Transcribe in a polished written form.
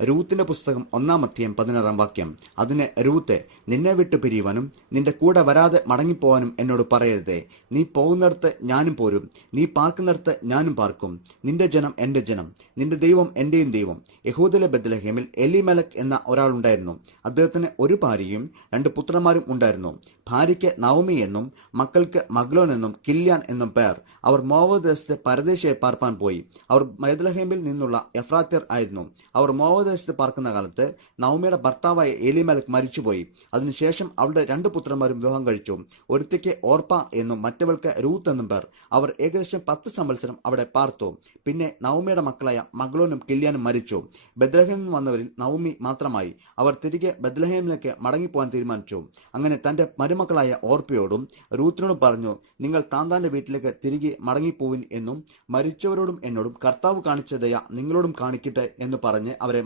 രൂത്തിന്റെ പുസ്തകം 1:16 അതിന് രൂത്തെ, നിന്നെ വിട്ടു പിരിയുവാനും നിന്റെ കൂടെ വരാതെ മടങ്ങിപ്പോവാനും എന്നോട് പറയരുതേ. നീ പോകുന്നിടത്ത് ഞാനും പോരും, നീ പാർക്കുന്നിടത്ത് ഞാനും പാർക്കും. നിന്റെ ജനം എന്റെ ജനം, നിന്റെ ദൈവം എന്റെയും ദൈവം. യഹൂദയിലെ ബെത്ലഹേമിൽ എലിമേലക് എന്ന ഒരാളുണ്ടായിരുന്നു. അദ്ദേഹത്തിന് ഒരു ഭാര്യയും 2 പുത്രന്മാരും ഉണ്ടായിരുന്നു. ഭാര്യയ്ക്ക് നവമി എന്നും മക്കൾക്ക് മഗ്ലോൻ എന്നും കില്യാൻ എന്നും പേർ. അവർ മോവാബ് ദേശത്ത് പരദേശിയായി പാർപ്പാൻ പോയി. അവർ ബെത്ലഹേമിൽ നിന്നുള്ള എഫ്രാത്യർ ആയിരുന്നു. അവർ മോവാബ് ദേശത്ത് പാർക്കുന്ന കാലത്ത് നവമിയുടെ ഭർത്താവായ എലിമേലക് മരിച്ചുപോയി. അതിനുശേഷം അവളുടെ 2 പുത്രന്മാരും വിവാഹം കഴിച്ചു. ഒരുത്തിക്ക് ഓർപ്പ എന്നും മറ്റവൾക്ക് രൂത്ത് എന്നും പേർ. അവർ ഏകദേശം 10 സംവത്സരം അവിടെ പാർത്തു. പിന്നെ നവമിയുടെ മക്കളായ മഗ്ലോനും കില്യാനും മരിച്ചു. ബെത്ലഹേമിൽ വന്നവരിൽ നവമി മാത്രമായി. അവർ തിരികെ ബെത്ലഹേമിലേക്ക് മടങ്ങിപ്പോകാൻ തീരുമാനിച്ചു. അങ്ങനെ തന്റെ മരുമക്കളായ ഓർപ്പയോടും രൂത്തിനോടും പറഞ്ഞു, നിങ്ങൾ താന്താന്റെ വീട്ടിലേക്ക് തിരികെ മടങ്ങിപ്പോവിൻ എന്നും മരിച്ചവരോടും എന്നോടും കർത്താവ് കാണിച്ച ദയ നിങ്ങളോടും കാണിക്കട്ടെ എന്ന് പറഞ്ഞ് അവരെ